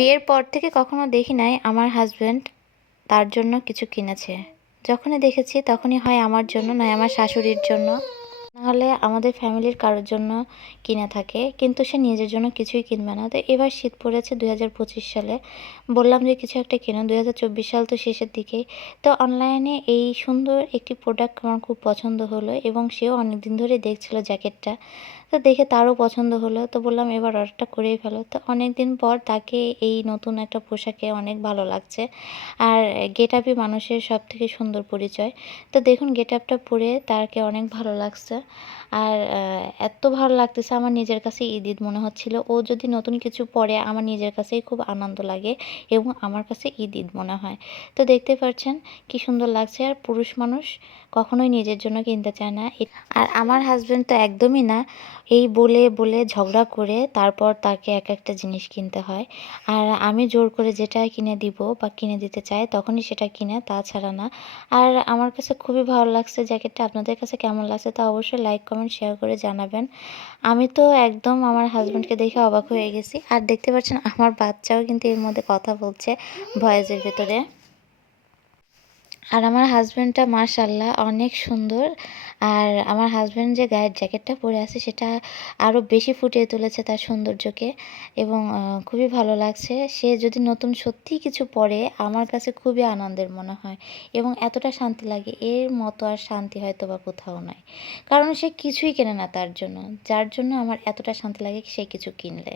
বিয়ের পর থেকে কখনো দেখি নাই আমার হাজব্যান্ড তার জন্য কিছু কিনেছে। যখনই দেখেছি তখনই হয় আমার জন্য, নয় আমার শাশুড়ির জন্য। নাহলে আমাদের ফ্যামিলির কারোর জন্য কিনে থাকে, কিন্তু সে নিজের জন্য কিছুই কিনবে না। তো এবার শীত পড়েছে দুই হাজার পঁচিশ সালে। বললাম যে কিছু একটা কিনো, দুই সাল তো শেষের দিকেই তো অনলাইনে এই সুন্দর একটি প্রোডাক্ট আমার খুব পছন্দ হলো এবং সেও অনেক দিন ধরে দেখছিল জ্যাকেটটা। তো দেখে তারও পছন্দ হলো। তো বললাম এবার অর্ডারটা করেই ফেলো। তো অনেক দিন পর তাকে এই নতুন একটা পোশাকে অনেক ভালো লাগছে। আর গেট আপই মানুষের সব থেকে সুন্দর পরিচয়। তো দেখুন গেট আপটা পরে তাকে অনেক ভালো লাগছে। আর এত ভালো লাগতেছে আমার নিজের কাছে ঈদ ঈদ মনে হচ্ছিল। ও যদি নতুন কিছু পরে আমার নিজের কাছেই খুব আনন্দ লাগে এবং আমার কাছে ঈদ ঈদ মনে হয়। তো দেখতে পাচ্ছেন কি সুন্দর লাগছে। আর পুরুষ মানুষ কখনোই নিজের জন্য কিনতে চায় না। আর আমার হাজবেন্ড তো একদমই না। এই বলে বলে ঝগড়া করে তারপর তাকে এক একটা জিনিস কিনতে হয়। আর আমি জোর করে যেটা কিনে দিব বা কিনে দিতে চাই, তখনই সেটা কিনে তাছাড়া না। আর আমার কাছে খুবই ভালো লাগছে জ্যাকেটটা। আপনাদের কাছে কেমন লাগছে তা অবশ্যই লাইক কমেন্ট শেয়ার করে জানাবেন। আমি তো একদম আমার হাজব্যান্ডকে দেখে অবাক হয়ে গেছি। আর দেখতে পাচ্ছেন, আমার বাচ্চাও কিন্তু এর মধ্যে কথা বলছে ভয়েসের ভিতরে। আর আমার হাজব্যান্ডটা মাশাল্লাহ অনেক সুন্দর। আর আমার হাজব্যান্ড যে গায়ের জ্যাকেটটা পরে আছে সেটা আরও বেশি ফুটিয়ে তুলেছে তার সৌন্দর্যকে এবং খুবই ভালো লাগছে। সে যদি নতুন সত্যি কিছু পরে আমার কাছে খুবই আনন্দের মনে হয় এবং এতটা শান্তি লাগে। এর মতো আর শান্তি হয়তো বা কোথাও নয় কারণ সে কিছুই কেনে না তার জন্য। যার জন্য আমার এতটা শান্তি লাগে সে কিছু কিনলে।